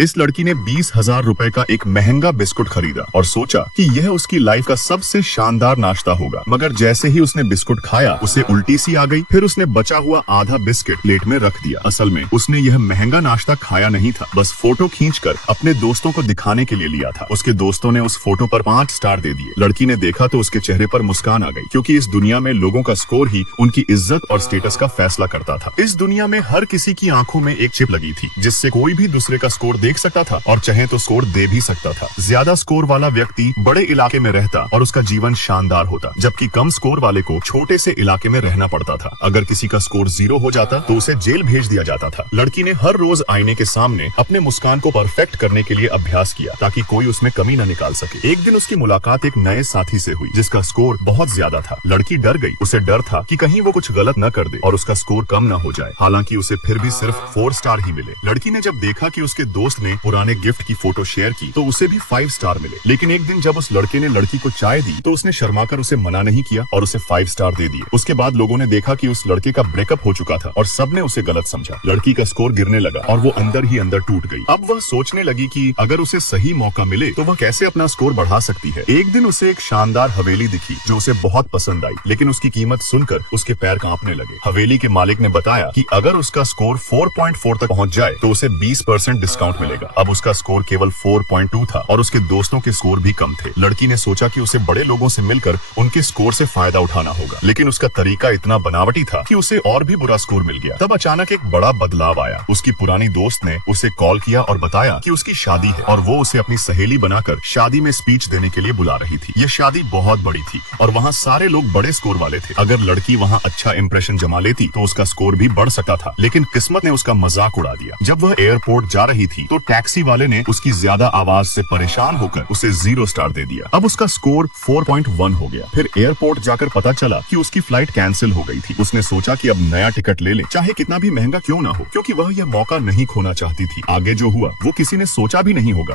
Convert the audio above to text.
इस लड़की ने 20,000 रुपए का एक महंगा बिस्कुट खरीदा और सोचा कि यह उसकी लाइफ का सबसे शानदार नाश्ता होगा। मगर जैसे ही उसने बिस्कुट खाया उसे उल्टी सी आ गई। फिर उसने बचा हुआ आधा बिस्किट प्लेट में रख दिया। असल में उसने यह महंगा नाश्ता खाया नहीं था, बस फोटो खींचकर अपने दोस्तों को दिखाने के लिए लिया था। उसके दोस्तों ने उस फोटो पर 5 स्टार दे दिए। लड़की ने देखा तो उसके चेहरे पर मुस्कान आ गई, क्योंकि इस दुनिया में लोगों का स्कोर ही उनकी इज्जत और स्टेटस का फैसला करता था। इस दुनिया में हर किसी की आंखों में एक चिप लगी थी, जिससे कोई भी दूसरे का स्कोर देख सकता था और चाहे तो स्कोर दे भी सकता था। ज्यादा स्कोर वाला व्यक्ति बड़े इलाके में रहता और उसका जीवन शानदार होता, जबकि कम स्कोर वाले को छोटे से इलाके में रहना पड़ता था। अगर किसी का स्कोर 0 हो जाता तो उसे जेल भेज दिया जाता था। लड़की ने हर रोज आईने के सामने अपने मुस्कान को परफेक्ट करने के लिए अभ्यास किया, ताकि कोई उसमें कमी न निकाल सके। एक दिन उसकी मुलाकात एक नए साथी से हुई, जिसका स्कोर बहुत ज्यादा था। लड़की डर गई। उसे डर था कि कहीं वो कुछ गलत न कर दे और उसका स्कोर कम न हो जाए। हालांकि उसे फिर भी सिर्फ 4 स्टार ही मिले। लड़की ने जब देखा कि उसके दोस्त ने पुराने गिफ्ट की फोटो शेयर की तो उसे भी 5 स्टार मिले। लेकिन एक दिन जब उस लड़के ने लड़की को चाय दी तो उसने शर्माकर उसे मना नहीं किया और उसे 5 स्टार दे दिए। उसके बाद लोगों ने देखा कि उस लड़के का ब्रेकअप हो चुका था और सबने उसे गलत समझा। लड़की का स्कोर गिरने लगा और वो अंदर ही अंदर टूट गई। अब वह सोचने लगी कि अगर उसे सही मौका मिले तो वह कैसे अपना स्कोर बढ़ा सकती है। एक दिन उसे एक शानदार हवेली दिखी जो उसे बहुत पसंद आई, लेकिन उसकी कीमत सुनकर उसके पैर कांपने लगे। हवेली के मालिक ने बताया कि अगर उसका स्कोर 4.4 तक पहुंच जाए तो उसे 20% डिस्काउंट मिलेगा। अब उसका स्कोर केवल 4.2 था और उसके दोस्तों के स्कोर भी कम थे। लड़की ने सोचा कि उसे बड़े लोगों से मिलकर उनके स्कोर से फायदा उठाना होगा, लेकिन उसका तरीका इतना बनावटी था कि उसे और भी बुरा स्कोर मिल गया। तब अचानक एक बड़ा बदलाव आया। उसकी पुरानी दोस्त ने उसे कॉल किया और बताया कि उसकी शादी है और वो उसे अपनी सहेली बनाकर शादी में स्पीच देने के लिए बुला रही थी। यह शादी बहुत बड़ी थी और वहाँ सारे लोग बड़े स्कोर वाले थे। अगर लड़की वहाँ अच्छा इंप्रेशन जमा लेती तो उसका स्कोर भी बढ़ सकता था, लेकिन किस्मत ने उसका मजाक उड़ा दिया। जब वह एयरपोर्ट जा रही थी तो टैक्सी वाले ने उसकी ज्यादा आवाज से परेशान होकर उसे 0 स्टार दे दिया। अब उसका स्कोर 4.1 हो गया। फिर एयरपोर्ट जाकर पता चला कि उसकी फ्लाइट कैंसिल हो गई थी। उसने सोचा कि अब नया टिकट ले ले, चाहे कितना भी महंगा क्यों ना हो, क्योंकि वह यह मौका नहीं खोना चाहती थी। आगे जो हुआ वो किसी ने सोचा भी नहीं होगा।